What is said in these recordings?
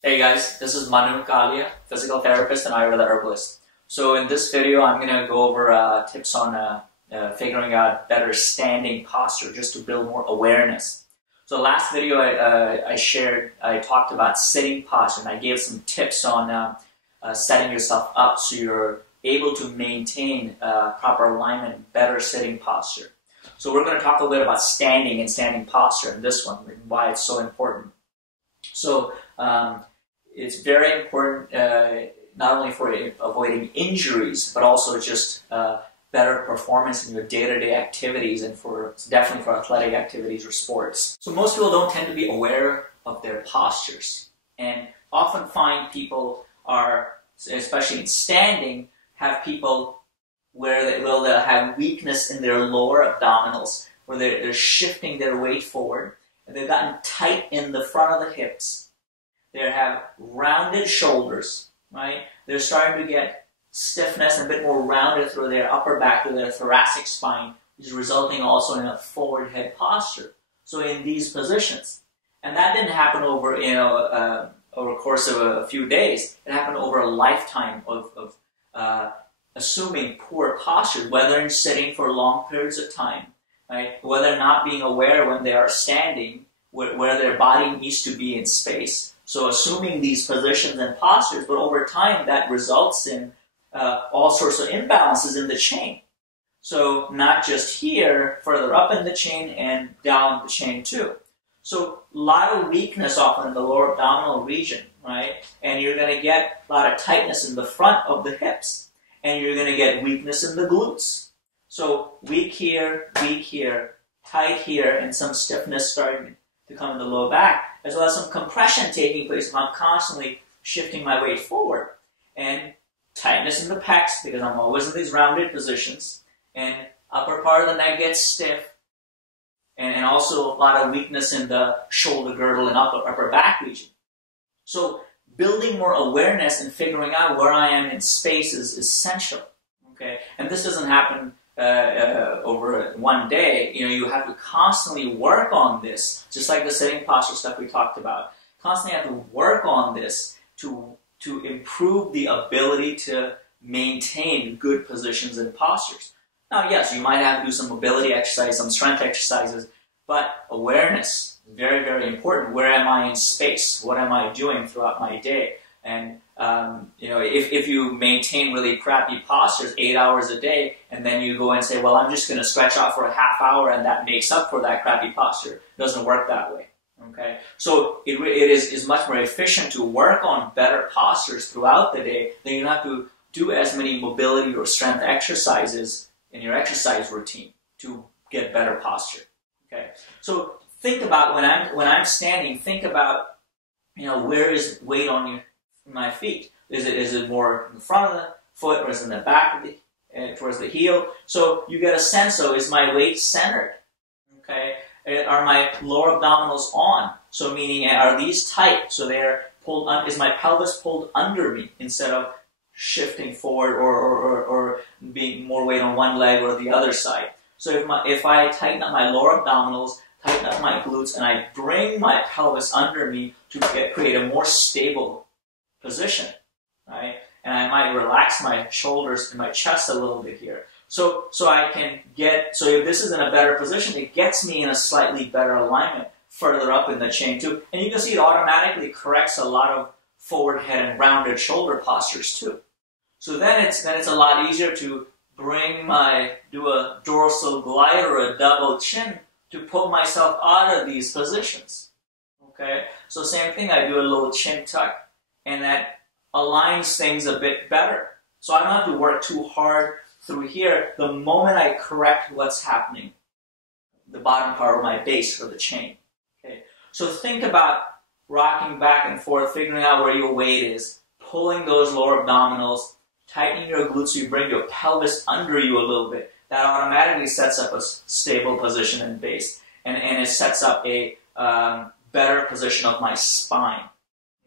Hey guys, this is Manu Kalia, physical therapist and Ayurvedic herbalist. So in this video, I'm going to go over tips on figuring out better standing posture just to build more awareness. So last video I talked about sitting posture, and I gave some tips on setting yourself up so you're able to maintain proper alignment, better sitting posture. So we're going to talk a little bit about standing and standing posture in this one, and why it's so important. So it's very important not only for avoiding injuries, but also just better performance in your day-to-day activities, and definitely for athletic activities or sports. So most people don't tend to be aware of their postures, and often find people are, especially in standing, have people where they'll have weakness in their lower abdominals, where they're shifting their weight forward, and they've gotten tight in the front of the hips. They have rounded shoulders, right? They're starting to get stiffness and a bit more rounded through their upper back, through their thoracic spine, which is resulting also in a forward head posture. So in these positions, and that didn't happen over over a course of a few days. It happened over a lifetime of assuming poor posture, whether in sitting for long periods of time, right? Whether not being aware when they are standing, where their body needs to be in space. So assuming these positions and postures, but over time that results in all sorts of imbalances in the chain. So not just here, further up in the chain and down the chain too. So a lot of weakness often in the lower abdominal region, right? And you're going to get a lot of tightness in the front of the hips. And you're going to get weakness in the glutes. So weak here, tight here, and some stiffness starting to come in the low back, as well as some compression taking place if I'm constantly shifting my weight forward. And tightness in the pecs, because I'm always in these rounded positions. And upper part of the neck gets stiff. And also a lot of weakness in the shoulder girdle and upper back region. So building more awareness and figuring out where I am in space is essential. Okay, and this doesn't happen over one day. You have to constantly work on this, just like the sitting posture stuff we talked about. Constantly have to work on this to improve the ability to maintain good positions and postures. Now, yes, you might have to do some mobility exercise, some strength exercises, but awareness is very, very important. Where am I in space? What am I doing throughout my day? And if you maintain really crappy postures 8 hours a day, and then you go and say, well, I'm just going to stretch out for a half hour, and that makes up for that crappy posture. It doesn't work that way. Okay, so it is much more efficient to work on better postures throughout the day. Then you don't have to do as many mobility or strength exercises in your exercise routine to get better posture. Okay, so think about when I'm standing. Think about where is weight on my feet? Is it more in the front of the foot, or is it in the back of the towards the heel? So you get a sense of, is my weight centered? Okay, are my lower abdominals on? So meaning, are these tight? So they're pulled. Is my pelvis pulled under me instead of shifting forward or being more weight on one leg or the other side? So if I tighten up my lower abdominals, tighten up my glutes, and I bring my pelvis under me to create a more stable position, right? And I might relax my shoulders and my chest a little bit here. So I can so if this is in a better position, it gets me in a slightly better alignment further up in the chain too. And you can see it automatically corrects a lot of forward head and rounded shoulder postures too. So then it's a lot easier to do a dorsal glide or a double chin to pull myself out of these positions. Okay, so same thing, I do a little chin tuck, and that aligns things a bit better. So I don't have to work too hard through here the moment I correct what's happening, the bottom part of my base or the chain. Okay, so think about rocking back and forth, figuring out where your weight is, pulling those lower abdominals, tightening your glutes so you bring your pelvis under you a little bit. That automatically sets up a stable position and base, and it sets up a better position of my spine.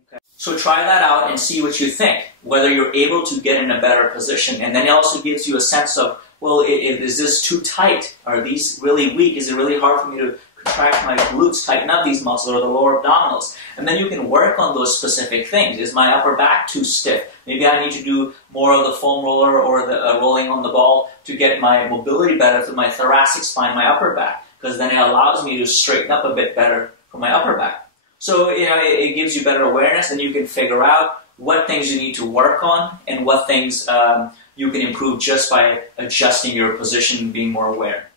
Okay. So try that out and see what you think, whether you're able to get in a better position. And then it also gives you a sense of, well, is this too tight? Are these really weak? Is it really hard for me to contract my glutes, tighten up these muscles, or the lower abdominals. And then you can work on those specific things. Is my upper back too stiff? Maybe I need to do more of the foam roller or the rolling on the ball to get my mobility better through my thoracic spine, my upper back, because then it allows me to straighten up a bit better for my upper back. So, it gives you better awareness, and you can figure out what things you need to work on and what things you can improve just by adjusting your position and being more aware.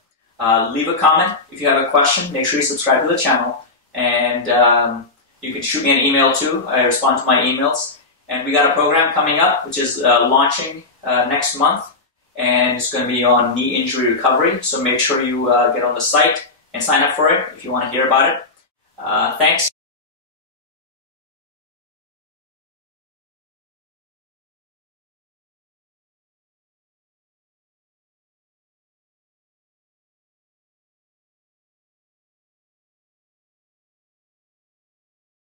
Leave a comment if you have a question. Make sure you subscribe to the channel, and you can shoot me an email too. I respond to my emails. And we got a program coming up which is launching next month, and it's going to be on knee injury recovery. So make sure you get on the site and sign up for it if you want to hear about it. Thanks.